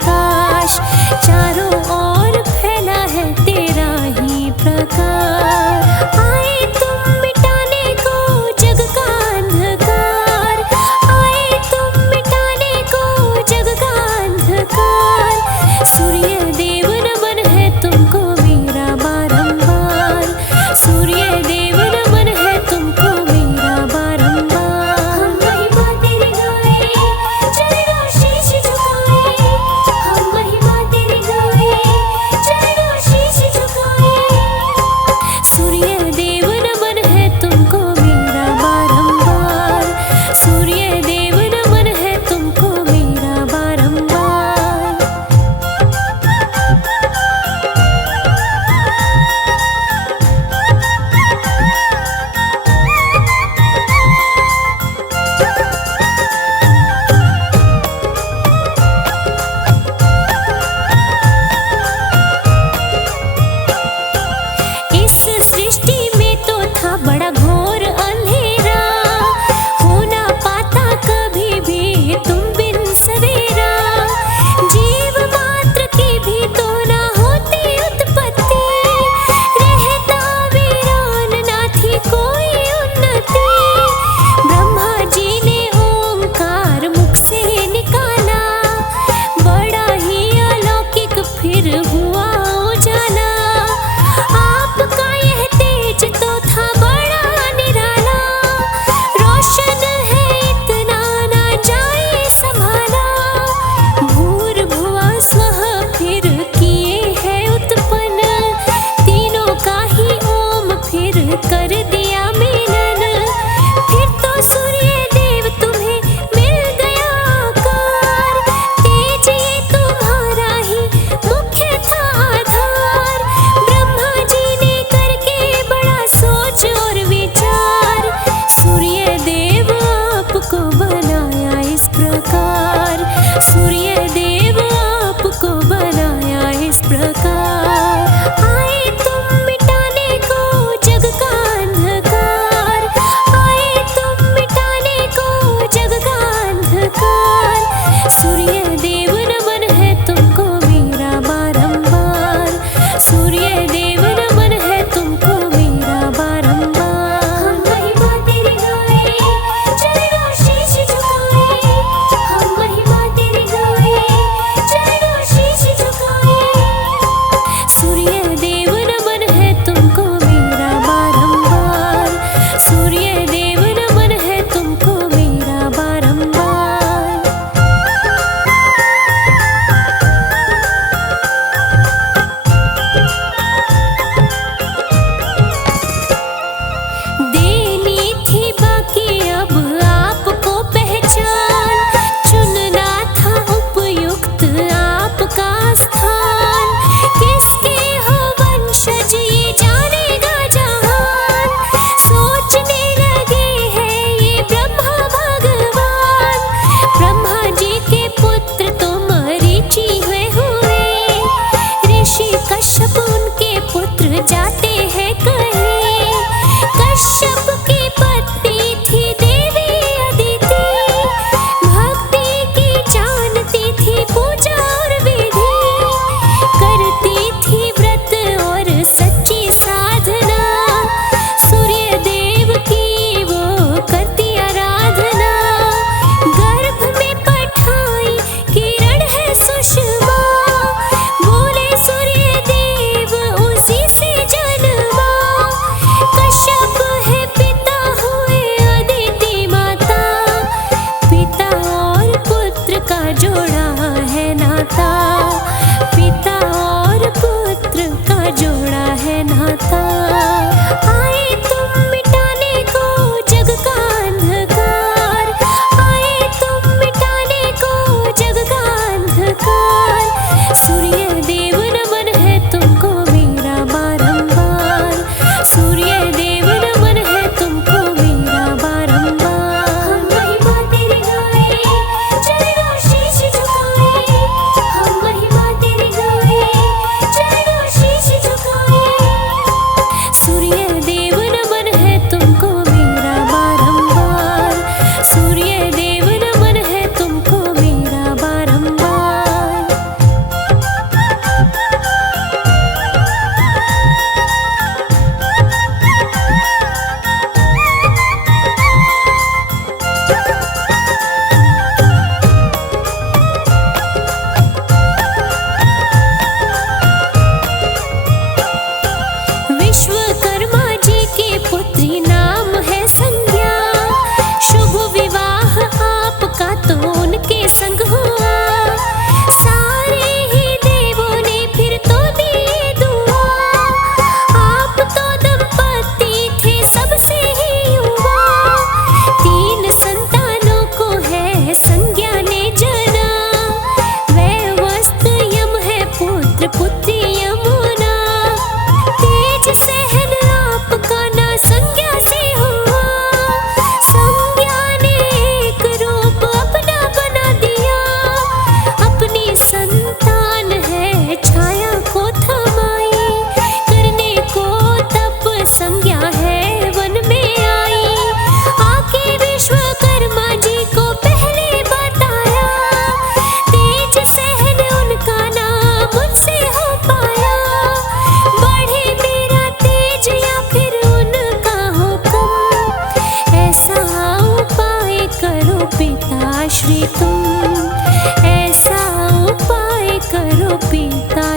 प्रकाश, चारों ओर फैला है तेरा ही प्रकाश। आए तुम मिटाने को जग का अंधकार, आए तुम मिटाने को जग का अंधकार। सूर्य देव नमन है तुमको मेरा बारंबार, सूर्य देव नमन है तुमको मेरा बारंबार। हम महिमा तेरी गाए, चरणों शीश झुकाए, हम महिमा तेरी गाए, चरणों शीश झुकाए। सूर्य देव नमन है तुमको मेरा बारंबार, सूर्य देव नमन है तुमको मेरा बारंबार। इस सृष्टि में तो था बड़ा घोर अंधेरा, हो ना पाता कभी भी तुम बिन सवेरा। जीव मात्र की भी तो ना होती उत्पत्ति, रहता वीरान ना थी कोई उन्नति। ब्रह्मा जी ने ओंकार मुख से निकाला, बड़ा ही अलौकिक फिर हुआ उजाला। आपका यह तेज तो था बड़ा निराला, रोशन है इतना ना जाए संभाला। भूर्भुवः स्वः फिर किए है उत्पन्न, तीनों का ही ओम फिर कर दिया मिलन। फिर तो सूर्य देव तुम्हें मिल गया आकार, तेज ये तुम्हारा ही मुख्य था आधार। ब्रह्मा जी ने करके बड़ा सोच और विचार, सूर्य देव आपको बनाया इस प्रकार, सूर्य देव आपको बनाया इस प्रकार। आए तुम मिटाने को जग का अंधकार, आए तुम मिटाने को जग का अंधकार। सूर्य देव नमन है तुमको मेरा बारंबार, सूर्य देव नमन है तुमको मेरा बारंबार। हम महिमा तेरी गाए, चरणों शीश झुकाए, हम महिमा तेरी गाए, चरणों शीश झुकाए। सूर्य देव नमन है तुमको मेरा बारंबार, सूर्य देव नमन है तुमको मेरा बारंबार। देनी थी बाकी अब आपको पहचान, चुनना था उपयुक्त आपका स्थान। किसके हो वंशज ये जानेगा जहान, सोचने लगे हैं ये ब्रह्मा भगवान। ब्रह्मा जी के पुत्र तो मरीचि हुए, ऋषि कश्यप उनके पुत्र जाते हैं कहे। कश्यप की पत्नी थी देवी अदिति, भक्ति की जानती थी पूजा और विधि। करती थी व्रत और सच्ची साधना, सूर्य देव की वो करती आराधना। गर्भ में पठाई किरण है सुषमा, बोले सूर्य देव उसी से जन्मा। कश्यप है पिता हुए अदिति माता, पिता और पुत्र का जोड़ा है नाता, पिता और पुत्र का जोड़ा है नाता। आए तुम मिटाने को जग का अंधकार, आए तुम मिटाने को जग का अंधकार। सूर्य देव नमन है तुमको मेरा बारंबार, सूर्य देव नमन है तुमको मेरा बारंबार। हम महिमा तेरी गाए, चरणों शीश झुकाए, हम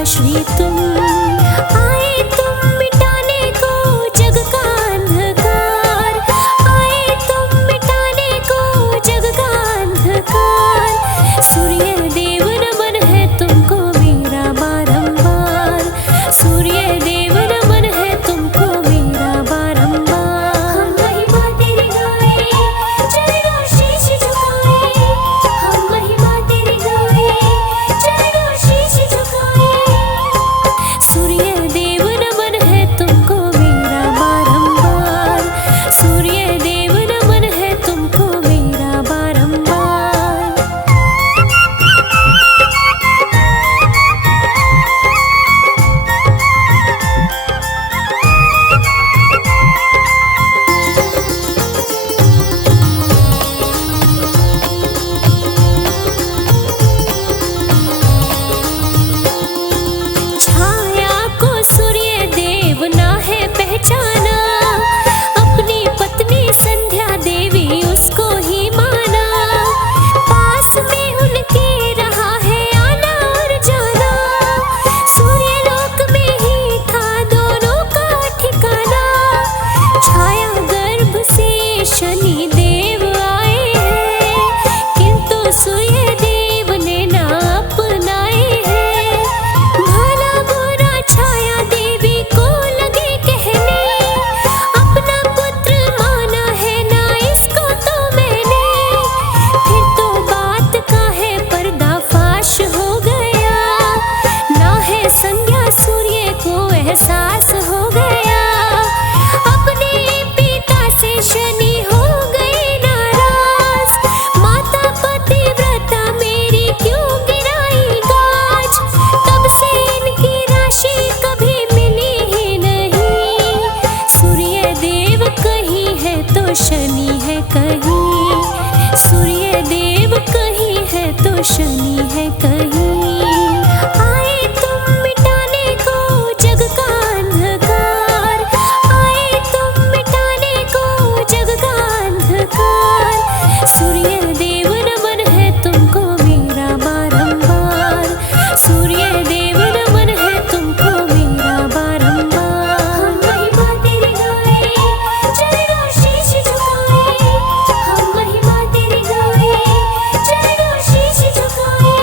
श्री तुम आए, तुम मिटाने को जग का अंधकार, आए तुम मिटाने को जग का अंधकार। सूर्य देव नमन है तुमको मेरा बारंबार, सूर्य देव नमन है तुमको मेरा बारंबार। हम महिमा तेरी गाए, चरणों शीश झुकाए, हम महिमा तेरी गाए, चरणों शीश झुकाए। सूर्य देव नमन है तुमको मेरा बारंबार, सूर्य देव नमन है तुमको मेरा बारंबार। छाया को सूर्य देव ना है पहचाना, अपनी पत्नी संध्या देवी उसको ही माना। पास में उनके रहा है आना और जाना, सूर्यलोक में ही था दोनों का ठिकाना। छाया गर्भ से शनि देव आए हैं, किंतु सूर्य देव ने ना अपनाए हैं। भला बुरा छाया देवी को लगे कहने, अपना पुत्र माना है ना इसको तो मैंने। फिर तो बात का है पर्दाफाश हो गया, ना है संज्ञा सूर्य को एहसास हो गया। अपने पिता से शनि हो गए नाराज, माता पतिव्रता मेरी क्यों गिराई गाज। तब से इनकी राशि कभी मिली ही नहीं, सूर्य देव कहीं है तो शनि है कहीं, सूर्य देव कहीं है तो शनि है कहीं। आए तुम मिटाने को जग का अंधकार, आए तुम मिटाने को जग का अंधकार। सूर्य देव नमन है तुमको मेरा बारंबार, सूर्य देव नमन है तुमको मेरा बारंबार। हम महिमा तेरी गाए, चरणों शीश झुकाए, हम महिमा तेरी गाए, चरणों शीश झुकाए।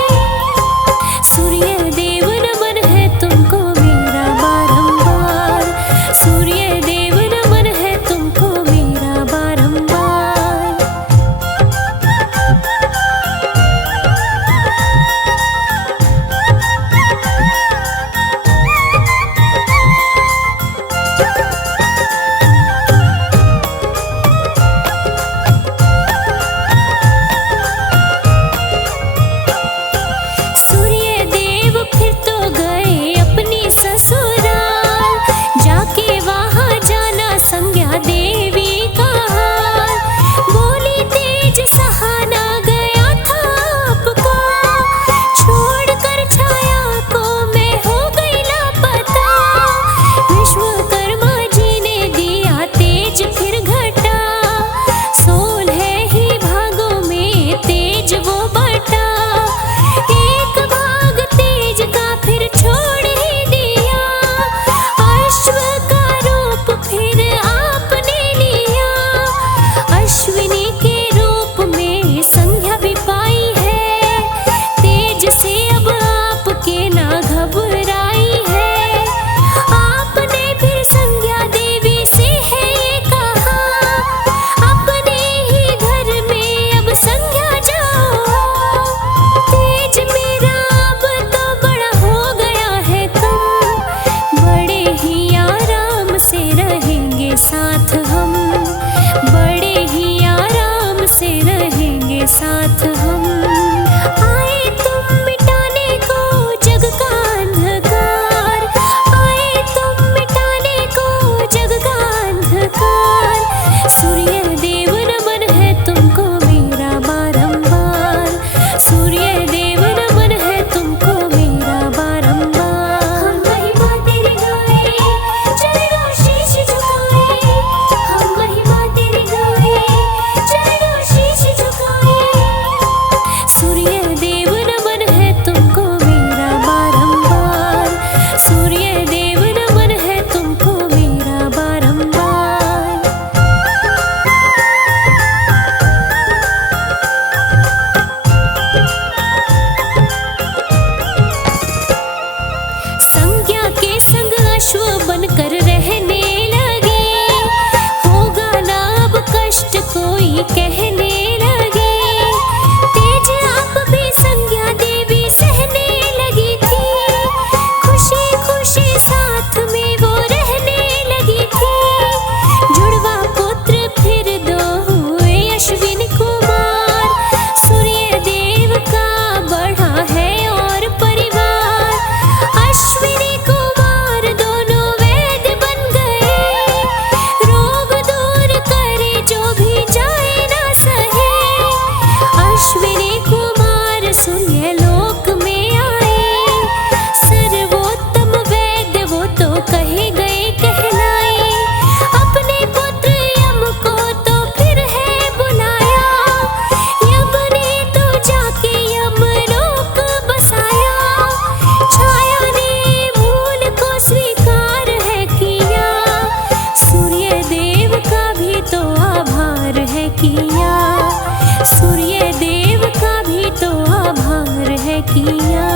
किया।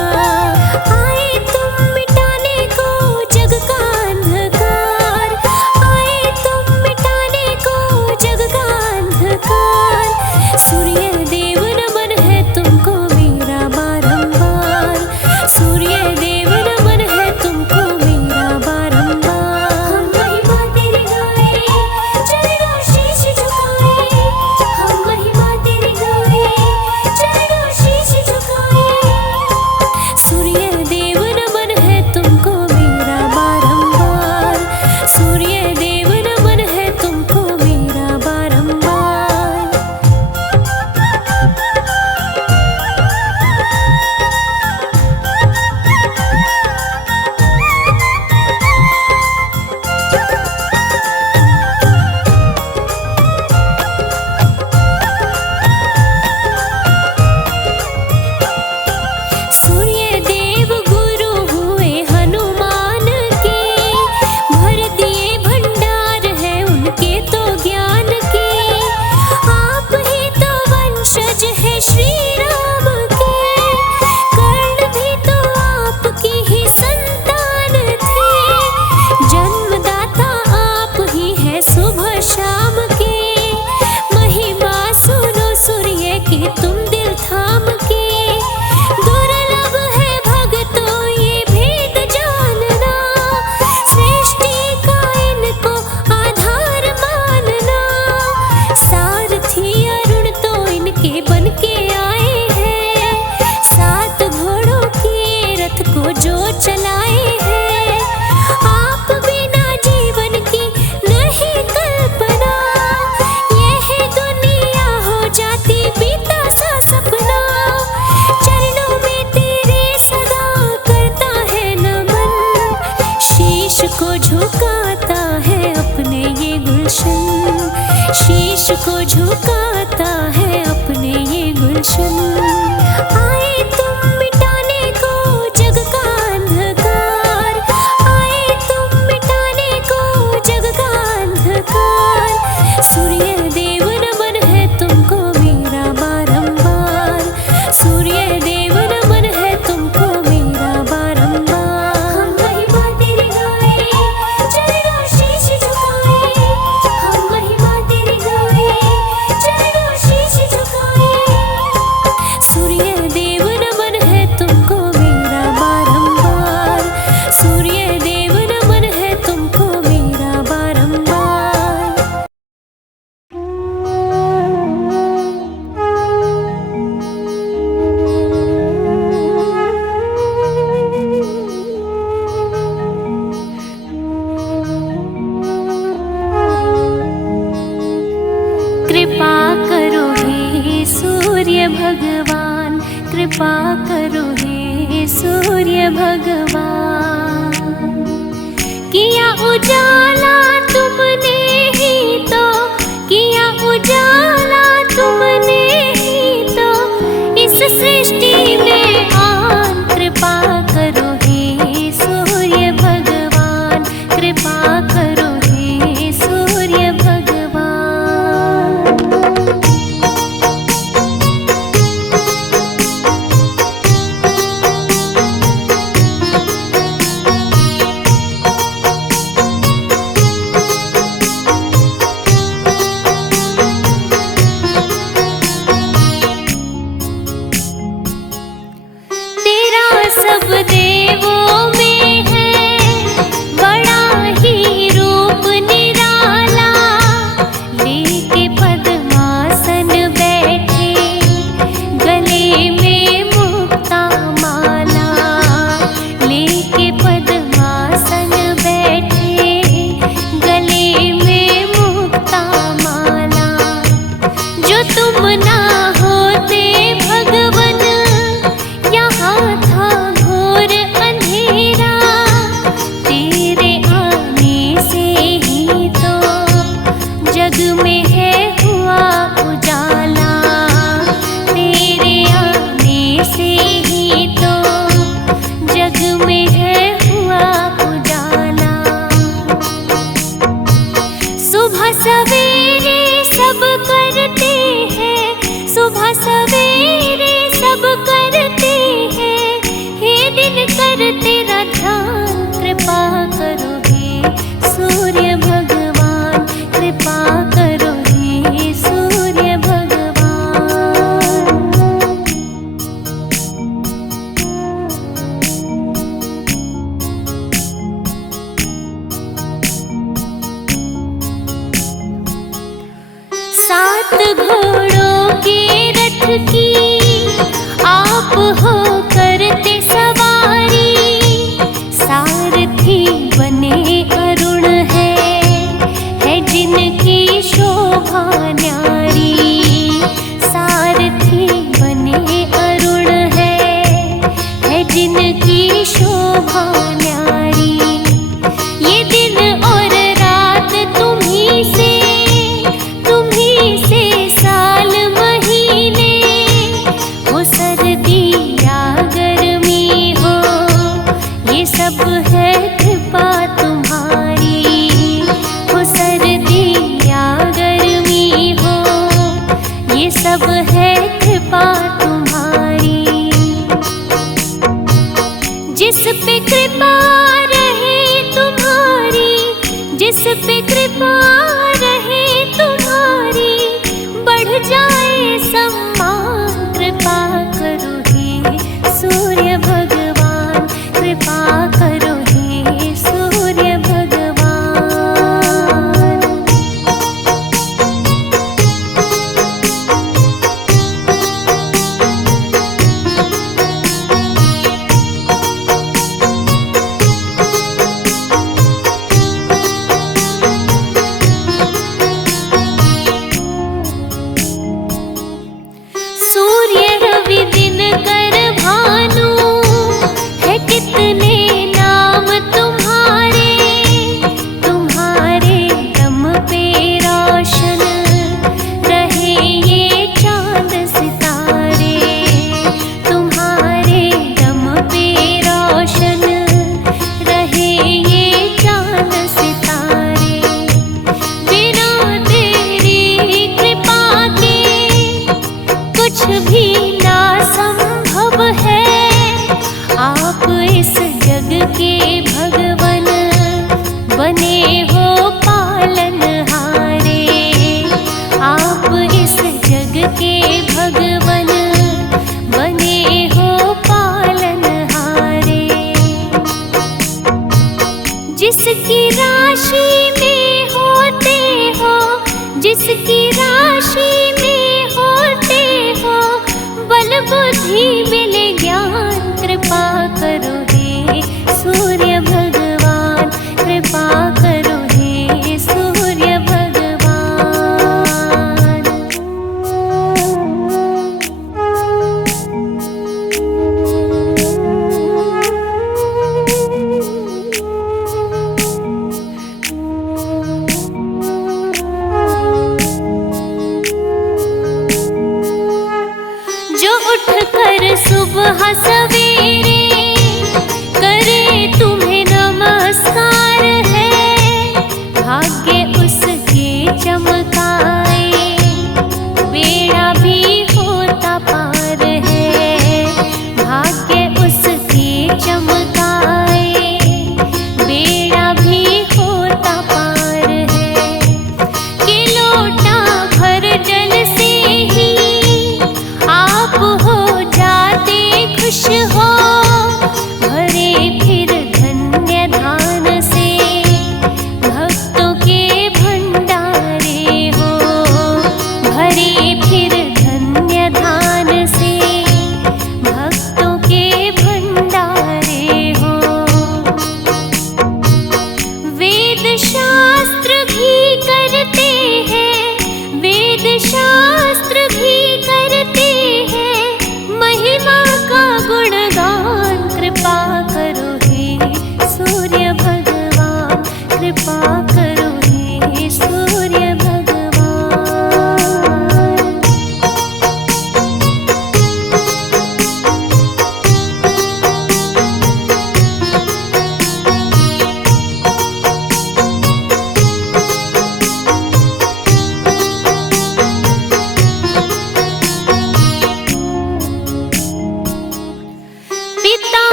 आए तुम मिटाने को जग का अंधकार, आए तुम मिटाने को जग का अंधकार। सूर्य देव नमन है तुमको मेरा बारंबार, सूर्य देव नमन है तुमको मेरा बारंबार। हम महिमा तेरी गाए, चरणों शीश झुकाए, हम महिमा तेरी गाए, चरणों शीश झुकाए। सूर्य देव नमन है तुमको मेरा बारंबार, सूर्य देव नमन है तुमको मेरा बारंबार। सूर्य देव गुरु हुए हनुमान के, भर दिए भंडार है उनके तो ज्ञान के। आप ही तो वंशज है श्री राम के, कर्ण भी तो आपकी ही संतान थे। जन्मदाता आप ही है सुबह शाम के, महिमा सुनो सूर्य की तुम दिल थाम के। दुर्लभ है भक्तों ये भेद जानना, सृष्टि का इनको आधार मानना। सारथी अरुण तो इनके बन के आए हैं, सात घोड़ों के रथ को जो चलाए हैं। आप बिना जीवन की नहीं कल्पना, यह दुनिया हो जाती बीता सा सपना। चरणों में तेरे सदा करता है नमन, शीश को झुकाता है अपने ये गुलशन, शीश को झुकाता है अपने ये गुलशन। आए तुम मिटाने को जग का अंधकार, आए तुम मिटाने को जग का अंधकार। सूर्य देव नमन है तुमको मेरा बारंबार, सूर्य देव नमन है तुमको मेरा बारंबार। हम महिमा तेरी गाए, चरणों शीश झुकाए, हम महिमा तेरी गाए, चरणों शीश झुकाए। सूर्य देव नमन है तुमको मेरा बारंबार, सूर्य देव नमन है तुमको मेरा बारंबार। कृपा करो हे सूर्य भगवान, कृपा करो हे सूर्य भगवान। किया उजाला तुमने ही तो, किया उजाला तुमने ही तो इस सृष्टि में आन। कृपा करो हे सूर्य भगवान, कृपा करो हे सूर्य भगवान। की आप हो करते सवारी, सारथी बने अरुण है जिनकी शोभा न्यारी। सारथी बने अरुण है जिनकी शोभा न्यारी। ये दिन और रात तुम्ही से साल महीने, हो सर्दी या गर्मी हो, ये सब है कृपा तुम्हारी। हो सर्दी या गर्मी हो, ये सब है कृपा तुम्हारी। जिस पे कृपा रहे तुम्हारी, जिस पे कृपा रहे तुम्हारी, बढ़ जाए सम्मान। कृपा करो हे सूर्य भगवान, कृपा करो हे सूर्य भगवान। सूर्य रवि दिनकर भानु, है कितने नाम तुम्हारे। तुम्हारे दम पे रोशन रहे ये चांद सितारे। तुम्हारे दम पे रोशन रहे ये चांद सितारे। बिना तेरी कृपा के कुछ भी ना संभव है। आप इस जग के भगवन बने हो पालनहारे। आप इस जग के भगवन बने हो पालनहारे। जिसकी राशि में होते हो, जिसकी राशि में होते हो, बल बुद्धि मिले ज्ञान। कृपा करो हे सूर्य भगवान, कृपा करो हे सूर्य भगवान। जो उठकर सुबह सवेरे करे तुम्हें नमस्कार है, भाग्य उसके चमकाए, बेड़ा भी होता पार है। भाग्य उसके चमकाए, बेड़ा भी होता पार है। कि लोटा भर जल से ही आप हो जाते खुश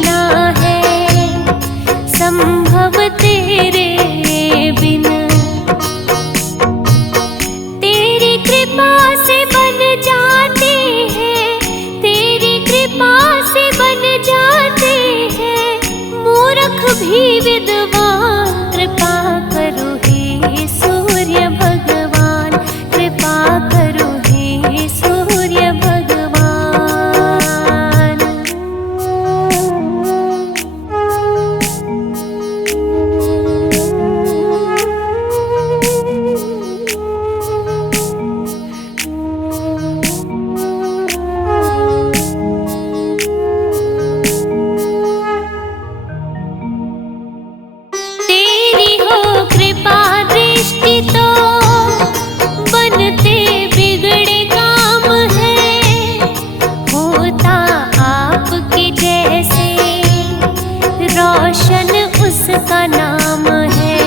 ना है संभव तेरे बिन। तेरी कृपा से बन जाते हैं, तेरी कृपा से बन जाते हैं मूर्ख भी विद्वान। कृपा करो हे सूर्य भगवान, कृपा करो हे सूर्य भगवान। तेरी हो कृपा दृष्टि तो बनते बिगड़े काम है। होता आपके जैसे रोशन उसका नाम है।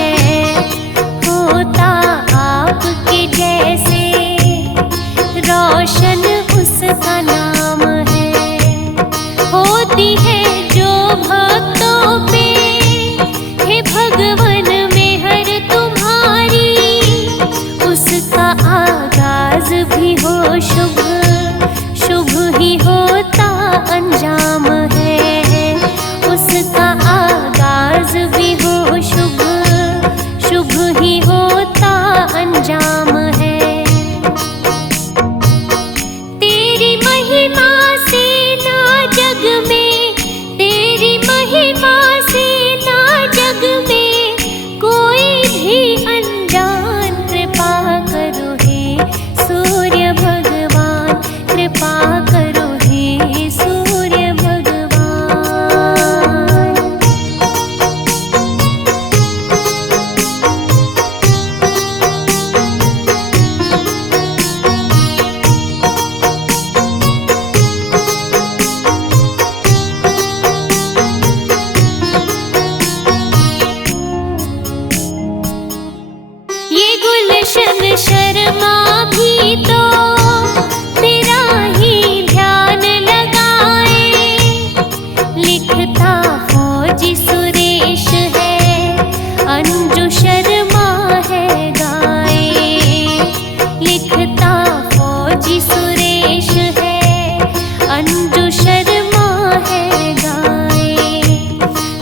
होता आपके जैसे रोशन उसका नाम है। होती है जो भक्तों पे हे भगवन मेहर तुम्हारी, उसका आगाज भी हो शुभ, शुभ ही होता अंजाम है। उसका आगाज भी हो शुभ, शुभ ही होता अंजाम है। तेरी महिमा से ना जग में, तेरी महिमा से ना जग में कोई भी अनजान। कृपा करो हे सूर्य भगवान, कृपा करो हे सूर्य भगवान। ये गुलशन शर्मा भी तो तेरा ही ध्यान लगाए। लिखता फौजी सुरेश है, अंजू शर्मा है गाए। लिखता फौजी सुरेश है, अंजू शर्मा है गाए।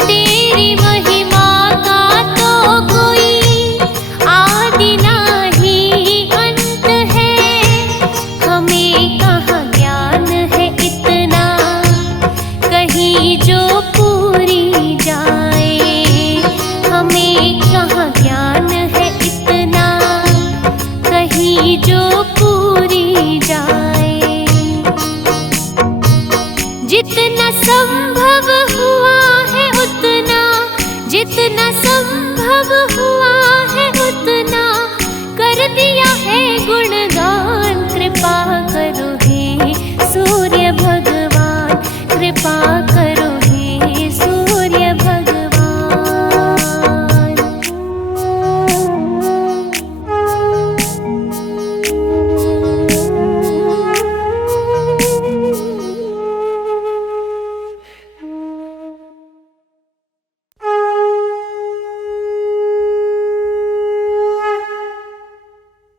तेरी महिमा का तो कोई आदि नाही अंत है। हमें कहाँ ज्ञान है इतना कहीं जो पूरी जाए। हमें कहाँ ज्ञान है इतना कहीं जो पूरी जाए। जितना संभव हुआ है उतना, जितना संभव हुआ है उतना कर दिया है गुणगान। कृपा